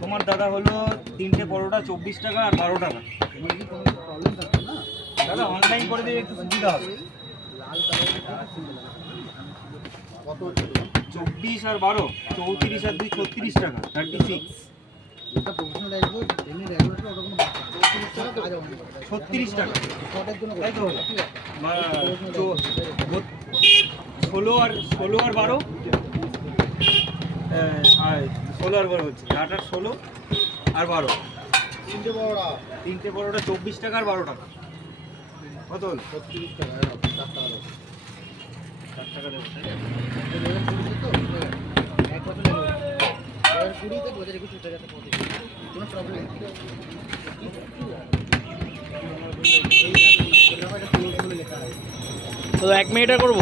তোমার দাদা হলো তিনটে পরোটা চব্বিশ টাকা আর বারো টাকা। দাদা অনলাইন করে দিলে একটু সুবিধা হবে। চব্বিশ আর বারো, চৌত্রিশ আর দুই, ছত্রিশ টাকা থার্টি সিক্স ছত্রিশ টাকা। তাই তো? ষোলো আর ষোলো আর বারো? হ্যাঁ, আর ষোলো আর বারো হচ্ছে। আট আর ষোলো আর বারো। তিনটে বড়রা তিনটে বড়োটা চব্বিশ টাকা আর বারো টাকা। কত হলো? ছত্রিশ টাকা চার টাকা। ষাট টাকা দেবো কুড়িতে পথে কোনো প্রবলেম তো এক মিনিটে করব?